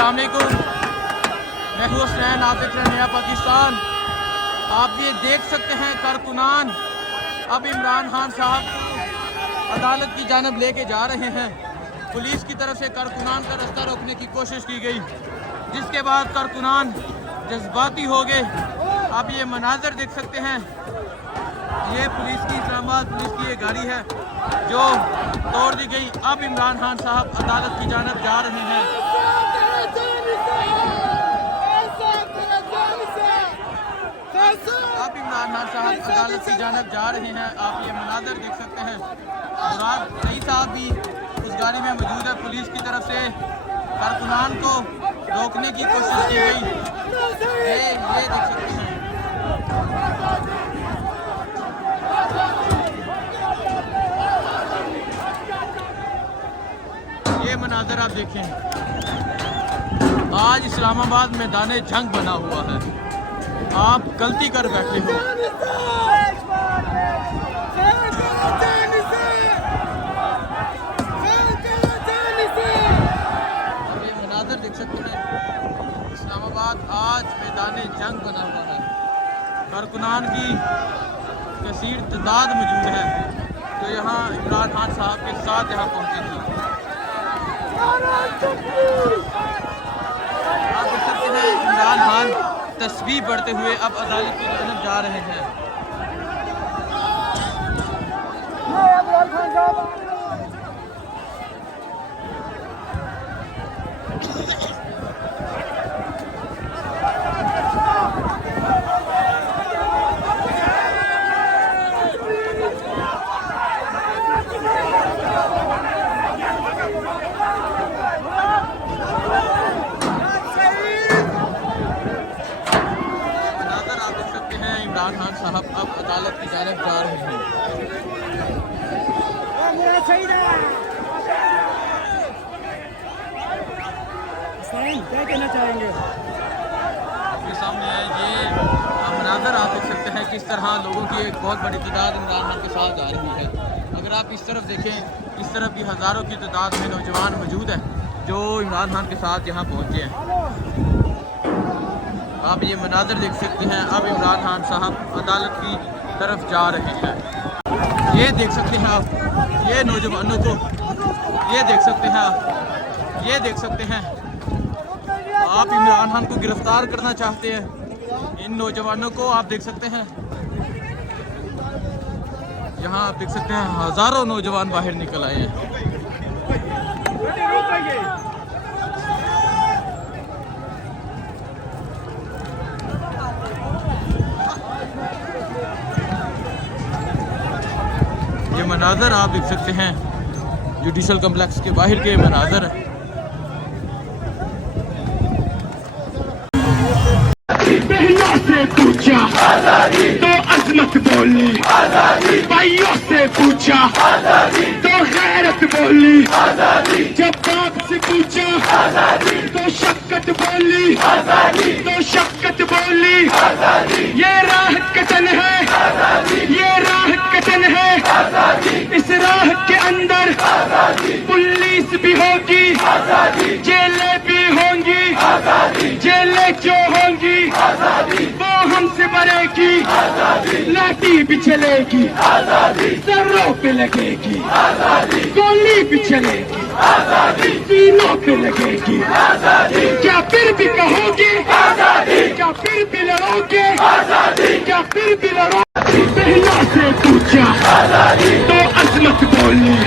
अस्सलाम वालेकुम, मैं हूँ हुसैन, आप देख रहे हैं नया पाकिस्तान। आप ये देख सकते हैं कारकुनान अब इमरान खान साहब को अदालत की जानब लेके जा रहे हैं। पुलिस की तरफ से कारकुनान का रास्ता रोकने की कोशिश की गई, जिसके बाद कारकुनान जज्बाती हो गए। आप ये मनाजर देख सकते हैं, ये पुलिस की इस्लामाबाद पुलिस की ये गाड़ी है जो तोड़ दी गई। अब इमरान खान साहब अदालत की जानब जा रहे हैं। अब इमरान खान साहब अदालत की जानब जा रहे हैं। आप ये मनाजर देख सकते हैं। मुराद सही साहब भी उस गाड़ी में मौजूद है। पुलिस की तरफ से कारकुनान को रोकने की कोशिश की गई। ये देख सकते हैं। ये मनाजर आप देखें, आज इस्लामाबाद मैदान जंग बना हुआ है। आप गलती कर बैठे हो। ये मनाजर देख सकते हैं, इस्लामाबाद आज मैदान जंग बना हुआ है। कारकुनान की कसीर तादाद मौजूद है जो यहाँ इमरान खान साहब के साथ यहाँ पहुँचे थे। आप देख सकते हैं इमरान खान तस्वीर बढ़ते हुए अब अदालत की जानब जा रहे हैं। इमरान खान साहब अब अदालत की जानब जा रहे हैं। क्या कहना चाहेंगे? आपके सामने है ये मनाजर, आप देख सकते हैं किस तरह लोगों की एक बहुत बड़ी तादाद इमरान खान के साथ जा रही है। अगर आप इस तरफ देखें, इस तरफ भी हज़ारों की तादाद में नौजवान मौजूद है जो इमरान खान के साथ यहाँ पहुँचे हैं। आप ये मनाजर देख सकते हैं। अब इमरान खान साहब अदालत की तरफ जा रहे हैं। ये देख सकते हैं आप, ये नौजवानों को ये देख सकते हैं आप, ये देख सकते हैं आप इमरान खान को गिरफ्तार करना चाहते हैं। इन नौजवानों को आप देख सकते हैं, यहाँ आप देख सकते हैं हज़ारों नौजवान बाहर निकल आए हैं। ये मनाजर आप देख सकते हैं जुडिशल कम्प्लेक्स के बाहर के मनाजर है। बहनों से पूछा तो अजमत बोली, भाइयों से पूछा तो गैरत बोली, जब बाप से पूछा तो शक्कत बोली, तो शक्कत बोली। ये राह कतन है, ये राह कतन है। इस राह के अंदर पुलिस भी होगी, जेलें भी होंगी। जेलें जो होंगी वो हमसे बरेगी, लाठी भी चलेगी, सरों पे लगेगी, गोली भी चलेगी, सीनों पे लगेगी। क्या फिर भी कहोगे, क्या फिर भी लड़ोगे, क्या फिर भी लड़ोगे? बहनों से पूछा तो अजमत बोली।